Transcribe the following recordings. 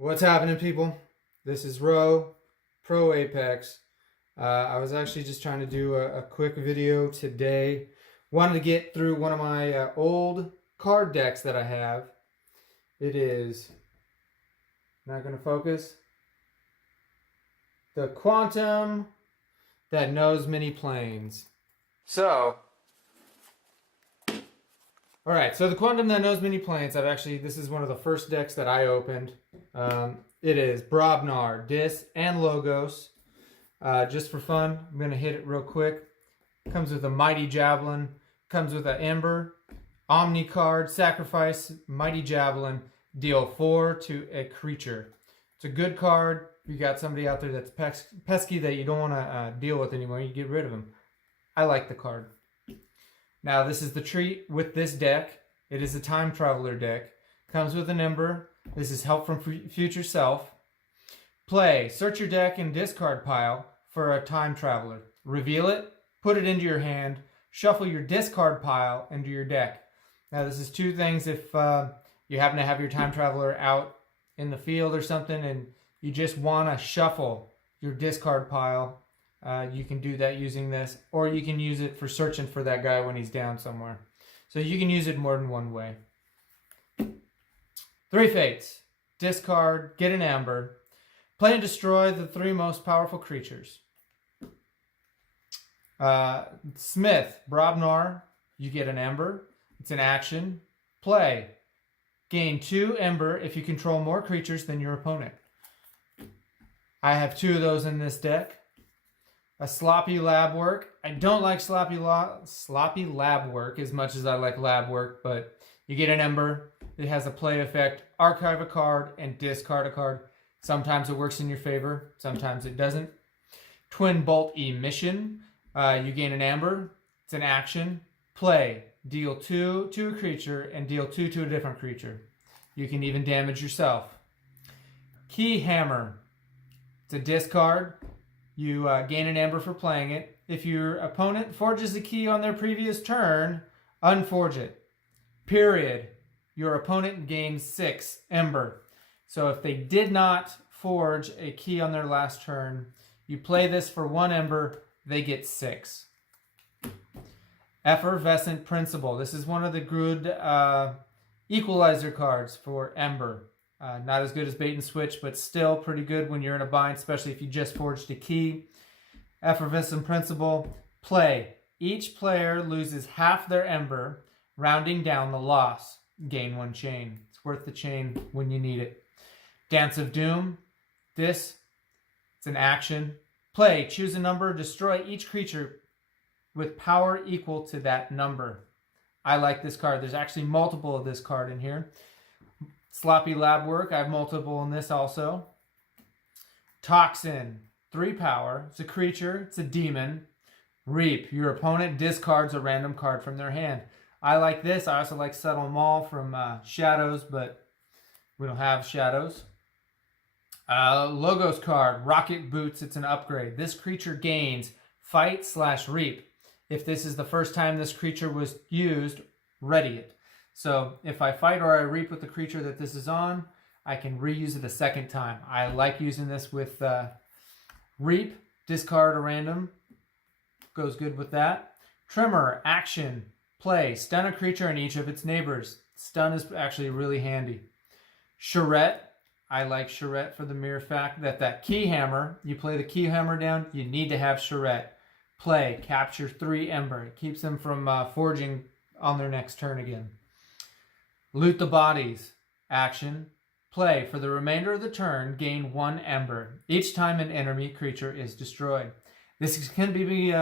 What's happening, people? This is Pro Apex. I was actually just trying to do a quick video today. Wanted to get through one of my old card decks that I have. It is not going to focus. The Quantum that knows many planes. Alright, so the Quantum that knows many planes, this is one of the first decks that I opened. It is Brobnar, Dis, and Logos. Just for fun, I'm going to hit it real quick. Comes with a Mighty Javelin, comes with an Ember, Omni card, sacrifice, Mighty Javelin, deal 4 to a creature. It's a good card. You got somebody out there that's pesky that you don't want to deal with anymore, you get rid of them. I like the card. Now, this is the treat with this deck. It is a Time Traveler deck. Comes with an Ember. This is Help from Future Self. Play. Search your deck and discard pile for a Time Traveler. Reveal it. Put it into your hand. Shuffle your discard pile into your deck. Now, this is two things if you happen to have your Time Traveler out in the field or something and you just want to shuffle your discard pile. You can do that using this, or you can use it for searching for that guy when he's down somewhere. So you can use it more than one way. 3 fates. Discard, get an Amber. Play and destroy the 3 most powerful creatures. Smith, Brobnar, you get an Ember. It's an action. Play. Gain 2 Ember if you control more creatures than your opponent. I have 2 of those in this deck. A Sloppy Lab Work. I don't like sloppy lab work as much as I like lab work, but you get an Ember. It has a play effect. Archive a card and discard a card. Sometimes it works in your favor. Sometimes it doesn't. Twin Bolt Emission. You gain an Amber. It's an action. Play. Deal 2 to a creature and deal 2 to a different creature. You can even damage yourself. Key Hammer. It's a discard. You gain an Ember for playing it. If your opponent forges a key on their previous turn, unforge it. Period. Your opponent gains 6 Ember. So if they did not forge a key on their last turn, you play this for 1 Ember, they get 6. Effervescent Principle. This is one of the good equalizer cards for Ember. Not as good as Bait and Switch, but still pretty good when you're in a bind, especially if you just forged a key. Effervescent Principle. Play. Each player loses half their Ember, rounding down the loss. Gain 1 chain. It's worth the chain when you need it. Dance of Doom. It's an action. Play. Choose a number. Destroy each creature with power equal to that number. I like this card. There's actually multiple of this card in here. Sloppy Lab Work. I have multiple in this also. Toxin. 3 power. It's a creature. It's a demon. Reap. Your opponent discards a random card from their hand. I like this. I also like Subtle Maul from Shadows, but we don't have Shadows. Logos card. Rocket Boots. It's an upgrade. This creature gains Fight/Reap. If this is the first time this creature was used, ready it. So if I fight or I reap with the creature that this is on, I can reuse it a second time. I like using this with reap, discard a random. Goes good with that. Tremor, action, play. Stun a creature and each of its neighbors. Stun is actually really handy. Charette, I like Charette for the mere fact that Key Hammer, you play the Key Hammer down, you need to have Charette. Play, capture 3 Ember. It keeps them from forging on their next turn again. Loot the Bodies. Action. Play. For the remainder of the turn, gain 1 Ember. Each time an enemy creature is destroyed. This can be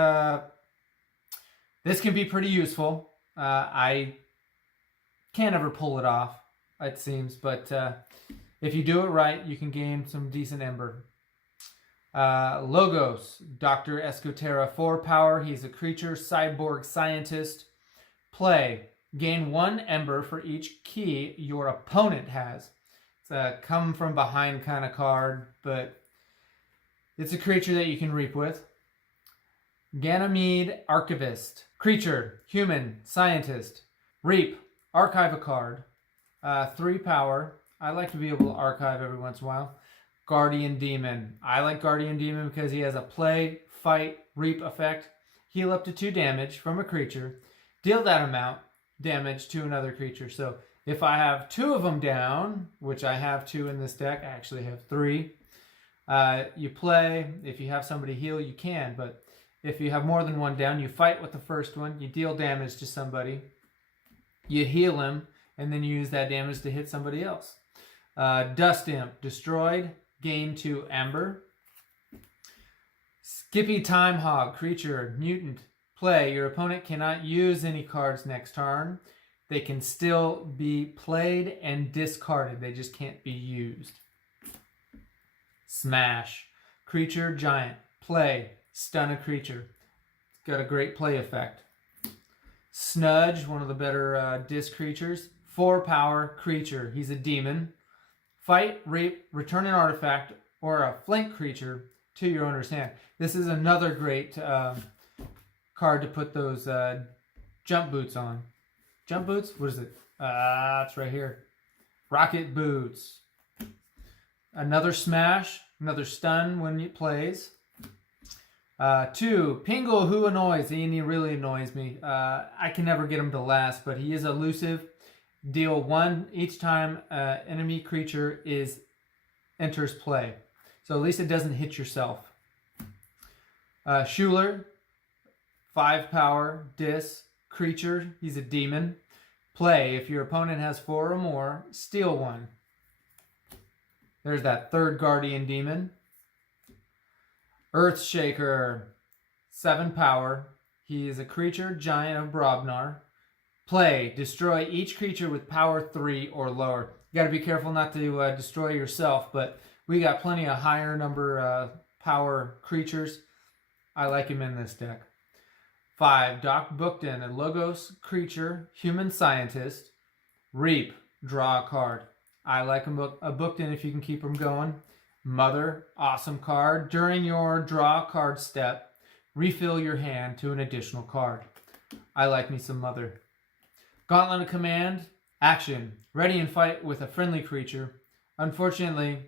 pretty useful. I can't ever pull it off, it seems. But if you do it right, you can gain some decent Ember. Logos. Dr. Escotera. 4 power. He's a creature. Cyborg scientist. Play. Gain 1 Ember for each key your opponent has. It's a come from behind kind of card, but it's a creature that you can reap with. Ganymede Archivist. Creature, human, scientist. Reap, archive a card. 3 power. I like to be able to archive every once in a while. Guardian Demon. I like Guardian Demon because he has a play, fight, reap effect. Heal up to 2 damage from a creature. Deal that amount damage to another creature. So if I have 2 of them down, which I have 2 in this deck, I actually have 3. You play. If you have somebody heal, you can. But if you have more than 1 down, you fight with the first one. You deal damage to somebody. You heal him. And then you use that damage to hit somebody else. Dust Imp. Destroyed. Gain 2 Ember. Skippy Time Hog. Creature. Mutant. Play. Your opponent cannot use any cards next turn. They can still be played and discarded. They just can't be used. Smash. Creature. Giant. Play. Stun a creature. It's got a great play effect. Snudge. One of the better disc creatures. 4 power creature. He's a demon. Fight, rape, return an artifact or a flank creature to your owner's hand. This is another great card to put those jump boots on. Jump boots? What is it? It's right here. Rocket boots. Another smash. Another stun when it plays. 2, Pingle, who annoys. He really annoys me. I can never get him to last, but he is elusive. Deal 1 each time enemy creature enters play. So at least it doesn't hit yourself. Schuler, 5 power, dis, creature. He's a demon. Play. If your opponent has 4 or more, steal 1. There's that 3rd Guardian Demon. Earthshaker, 7 power. He is a creature, giant of Brobnar. Play. Destroy each creature with power 3 or lower. You got to be careful not to destroy yourself, but we got plenty of higher number power creatures. I like him in this deck. 5, Doc Bookton, a Logos creature, human scientist. Reap. Draw a card. I like a Bookton if you can keep them going. Mother, awesome card. During your draw card step, refill your hand to an additional card. I like me some Mother. Gauntlet of Command, action. Ready and fight with a friendly creature. Unfortunately,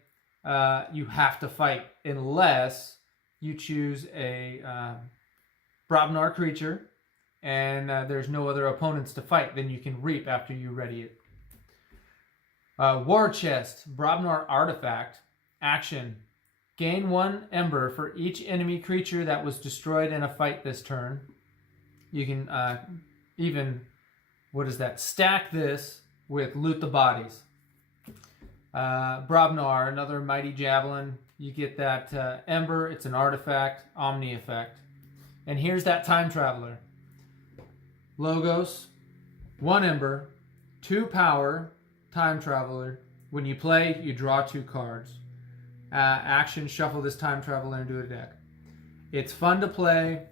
you have to fight unless you choose a Brobnar creature and there's no other opponents to fight. Then you can reap after you ready it. War Chest, Brobnar artifact, action. Gain 1 Ember for each enemy creature that was destroyed in a fight this turn. You can even... stack this with Loot the Bodies. Brobnar, another Mighty Javelin. You get that Ember. It's an artifact, Omni effect. And here's that Time Traveler. Logos, 1 Ember, 2 power, Time Traveler. When you play, you draw 2 cards. Action, shuffle this Time Traveler into a deck. It's fun to play.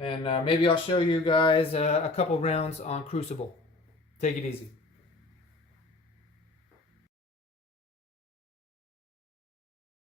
And maybe I'll show you guys a couple rounds on Crucible. Take it easy.